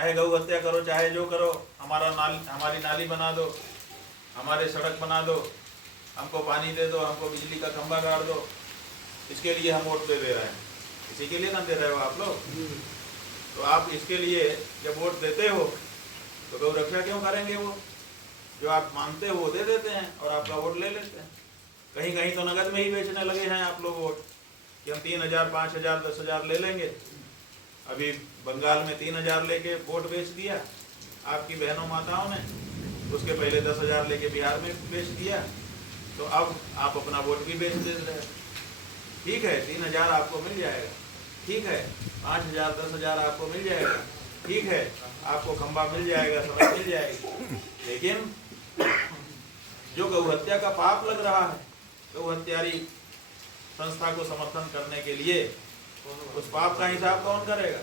चाहे गौ हत्या करो, चाहे जो करो, हमारी नाली बना दो, हमारे सड़क बना दो, हमको पानी दे दो, हमको बिजली का खंभा गाड़ दो, इसके लिए हम वोट दे रहे हैं। इसी के लिए ना दे रहे हो आप लोग? तो आप इसके लिए जब वोट देते हो तो गौ रक्षा क्यों करेंगे? वो जो आप मानते हो वो दे देते हैं और आपका वोट ले लेते हैं। कहीं कहीं तो नगद में ही बेचने लगे हैं आप लोग वोट, कि हम 3,000, 5,000, 10,000 ले लेंगे। अभी बंगाल में 3,000 लेके वोट बेच दिया आपकी बहनों माताओं ने, उसके पहले 10,000 लेके बिहार में बेच दिया। तो अब आप अपना वोट भी बेच दे रहे हैं। ठीक है, 3,000 आपको मिल जाएगा, ठीक है, 5,000, 10,000 आपको मिल जाएगा, ठीक है, आपको खंबा मिल जाएगा, सड़क मिल जाएगी। लेकिन जो गौ हत्या का पाप लग रहा है, गौ हत्यारी संस्था को समर्थन करने के लिए, उस पाप का हिसाब कौन करेगा?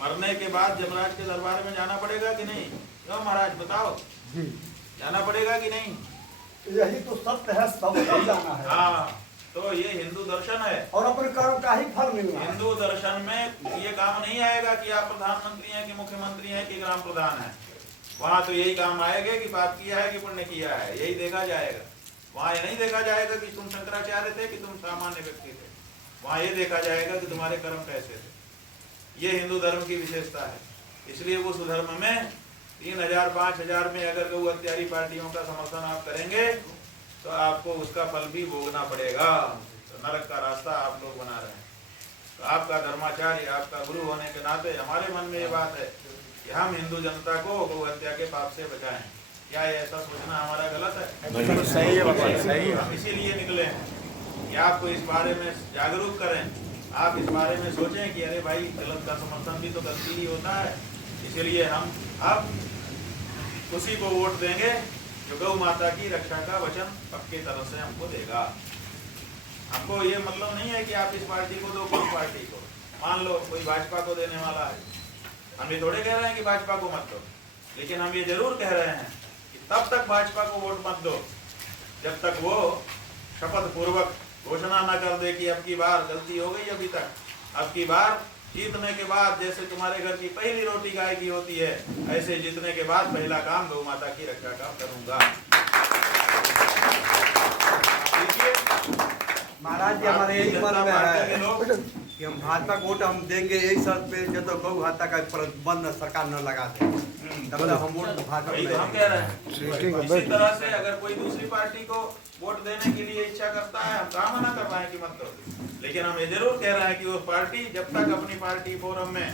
मरने के बाद यमराज के दरबार में जाना पड़ेगा कि नहीं? क्यों महाराज बताओ, जाना पड़ेगा कि नहीं? यही तो सत्य है, सबको जाना है। हाँ, तो ये हिंदू दर्शन है और अपने कर्म का ही फल मिलना है। हिंदू दर्शन में ये काम नहीं आएगा कि आप प्रधानमंत्री हैं कि मुख्यमंत्री हैं कि ग्राम प्रधान हैं। वहाँ तो यही काम आएगा कि पाप किया है कि पुण्य किया है, यही देखा जाएगा। वहाँ ये नहीं देखा जाएगा कि तुम शंकराचार्य थे कि तुम सामान्य व्यक्ति थे। वहाँ ये देखा जाएगा कि तुम्हारे कर्म कैसे थे। ये हिंदू धर्म की विशेषता है। इसलिए उस धर्म में 3,000, 5,000 में अगर गौ हत्यारी पार्टियों का समर्थन आप करेंगे तो आपको उसका फल भी भोगना पड़ेगा। तो नरक का रास्ता आप लोग बना रहे हैं। तो आपका धर्माचार्य, आपका गुरु होने के नाते हमारे मन में ये बात है कि हम हिंदू जनता को गौ हत्या के पाप से बचाएं। क्या ऐसा सोचना हमारा गलत है? सही है, सही है। हम इसीलिए निकले हैं कि आपको इस बारे में जागरूक करें। आप इस बारे में सोचें कि अरे भाई, गलत का समर्थन भी तो गलती ही होता है। इसीलिए हम अब उसी को वोट देंगे जो गौ माता की रक्षा का वचन पक्की तरह से हमको देगा। हमको ये मतलब नहीं है कि आप इस पार्टी को दो, कोई पार्टी को। मान लो कोई भाजपा को देने वाला है, हम ये थोड़े कह रहे हैं कि भाजपा को मत दो, लेकिन हम ये जरूर कह रहे हैं कि तब तक भाजपा को वोट मत दो जब तक वो शपथ पूर्वक घोषणा न कर दे कि अब की बार गलती हो गई, अभी तक अब की बार जीतने के बाद जैसे तुम्हारे घर की पहली रोटी गाय की होती है, ऐसे जीतने के बाद पहला काम गौ माता की रक्षा का करूंगा। महाराज जी, हमारे यही मन में है कि हम भाजपा को वोट हम देंगे यही शर्त पे जब तक गौ हत्या का प्रतिबंध सरकार न लगा दे, तब तक हम वोट भाजपा वही तो हम कह रहे हैं। इसी तरह से अगर कोई दूसरी पार्टी को वोट देने के लिए इच्छा करता है, हम कहाँ मना कर रहे हैं कि मत करो, लेकिन हम ये जरूर कह रहे हैं कि वो पार्टी जब तक अपनी पार्टी फोरम में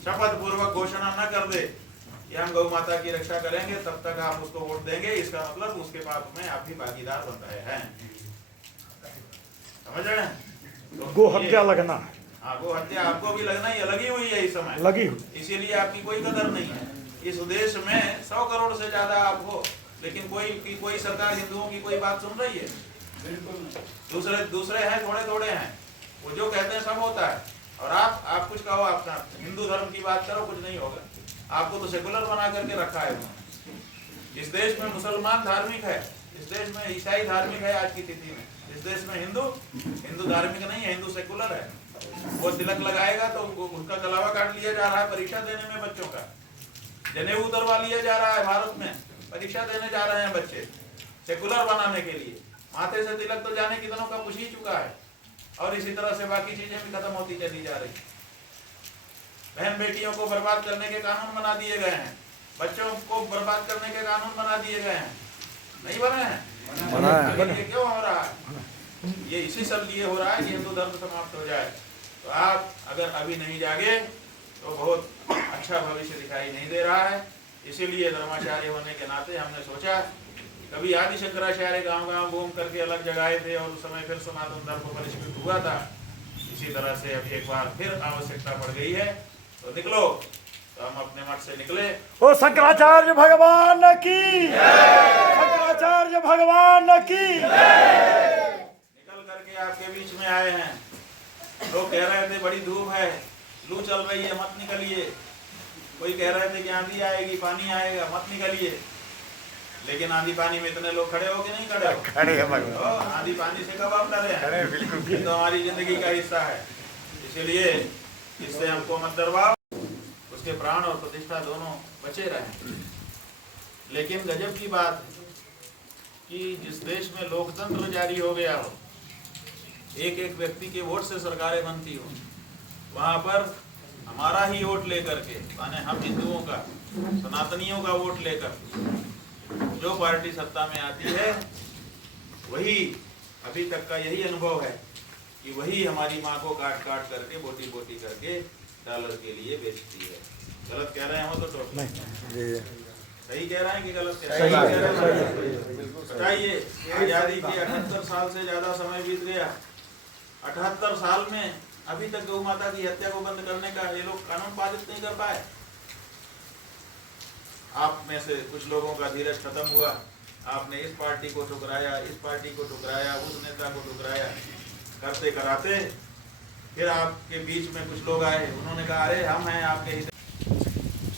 शपथ पूर्वक घोषणा न कर दे कि हम गौ माता की रक्षा करेंगे, तब तक आप उसको वोट देंगे। इसका मतलब उसके पाप में आप भी भागीदार बन रहे हैं। समझ रहे हैं? तो गो हत्या लगना है, हाँ, गो हत्या आपको भी लगना ही लगी हुई है इस समय, लगी हुई। इसीलिए आपकी कोई कदर नहीं है। इस देश में 100 करोड़ से ज्यादा आप हो, लेकिन कोई सरकार हिंदुओं की कोई बात सुन रही है? दूसरे हैं, थोड़े हैं, वो जो कहते हैं सब होता है। और आप कुछ कहो, आपका हिंदू धर्म की बात करो, कुछ नहीं होगा। आपको तो सेकुलर बना करके रखा है उन्होंने। इस देश में मुसलमान धार्मिक है, इस देश में ईसाई धार्मिक है आज की तिथि में। इस देश में हिंदू धार्मिक नहीं है, हिंदू सेकुलर है। वो तिलक लगाएगा तो उसका गलावा काट लिया जा रहा है परीक्षा देने में बच्चों का। जनेऊ उतरवा लिया जा रहा है भारत में, परीक्षा देने जा रहे हैं बच्चे सेकुलर बनाने के लिए। माथे से तिलक तो जाने कितनों का पूछ ही चुका है। और इसी तरह से बाकी चीजें भी खत्म होती चली जा रही। बहन बेटियों को बर्बाद करने के कानून बना दिए गए हैं, बच्चों को बर्बाद करने के कानून बना दिए गए हैं, नहीं बने हैं? ये क्यों हो रहा है? ये इसी सब लिए हो रहा है कि हिंदू धर्म समाप्त हो जाए। तो आप अगर अभी नहीं जागे तो बहुत अच्छा भविष्य दिखाई नहीं दे रहा है। इसीलिए धर्माचार्य होने के नाते हमने सोचा, कभी आदि शंकराचार्य गांव घूम करके अलग जगह थे और उस समय फिर सनातन धर्म परिष्कृत हुआ था। इसी तरह से अब एक बार फिर आवश्यकता पड़ गई है, तो निकलो। तो हम अपने मठ से निकले। ओ शंकराचार्य भगवान की, शंकराचार्य भगवान की। निकल करके आपके बीच में आए हैं। लोग कह रहे थे बड़ी धूप है, लू चल रही है, मत निकलिए। कोई कह रहे थे कि आंधी आएगी, पानी आएगा, मत निकलिए। लेकिन आंधी पानी में इतने लोग खड़े हो कि नहीं खड़े हो? खड़े हैं भगवान। आंधी पानी से कब आप डरे हैं? बिल्कुल। ये तो हमारी जिंदगी का हिस्सा है, इसीलिए इससे हमको मत डरवाओ। उसके प्राण और प्रतिष्ठा दोनों बचे रहें। लेकिन गजब की बात है कि जिस देश में लोकतंत्र जारी हो गया हो, एक एक व्यक्ति के वोट से सरकारें बनती हो, वहां पर हमारा ही वोट लेकर के, माने हम हिंदुओं का, सनातनियों का वोट लेकर जो पार्टी सत्ता में आती है, वही अभी तक का यही अनुभव है कि वही हमारी माँ को काट काट करके, बोटी बोटी करके डॉलर के लिए बेचती है। गलत कह रहे हैं हो तो सही कह रहे हैं कि गलत कह रहे हैं? बताइए, आजादी के 78 साल से ज्यादा समय बीत गया। 78 साल में अभी तक गौ माता की हत्या को बंद करने का ये लोग कानून पारित नहीं कर पाए। आप में से कुछ लोगों का धीरज खत्म हुआ, आपने इस पार्टी को ठुकराया, इस पार्टी को ठुकराया, उस नेता को ठुकराया, करते कराते फिर आपके बीच में कुछ लोग आए, उन्होंने कहा अरे हम हैं आपके हित।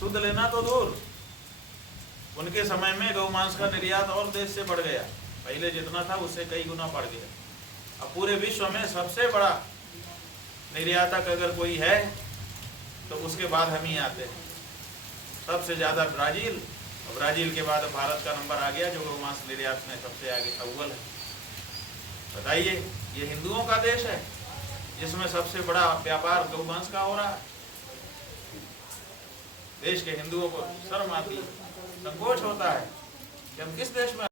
शुद्ध लेना तो दूर, उनके समय में गौ मांस का निर्यात और देश से बढ़ गया, पहले जितना था उससे कई गुना बढ़ गया। अब पूरे विश्व में सबसे बड़ा निर्यातक अगर कोई है तो उसके बाद हम ही आते हैं। सबसे ज्यादा ब्राजील, और ब्राजील के बाद भारत का नंबर आ गया जो गौ मांस निर्यात में सबसे आगे अव्वल है। बताइए, ये हिंदुओं का देश है जिसमें सबसे बड़ा व्यापार गौ मांस का हो रहा है। देश के हिंदुओं को शर्म आती है, संकोच होता है कि हम किस देश में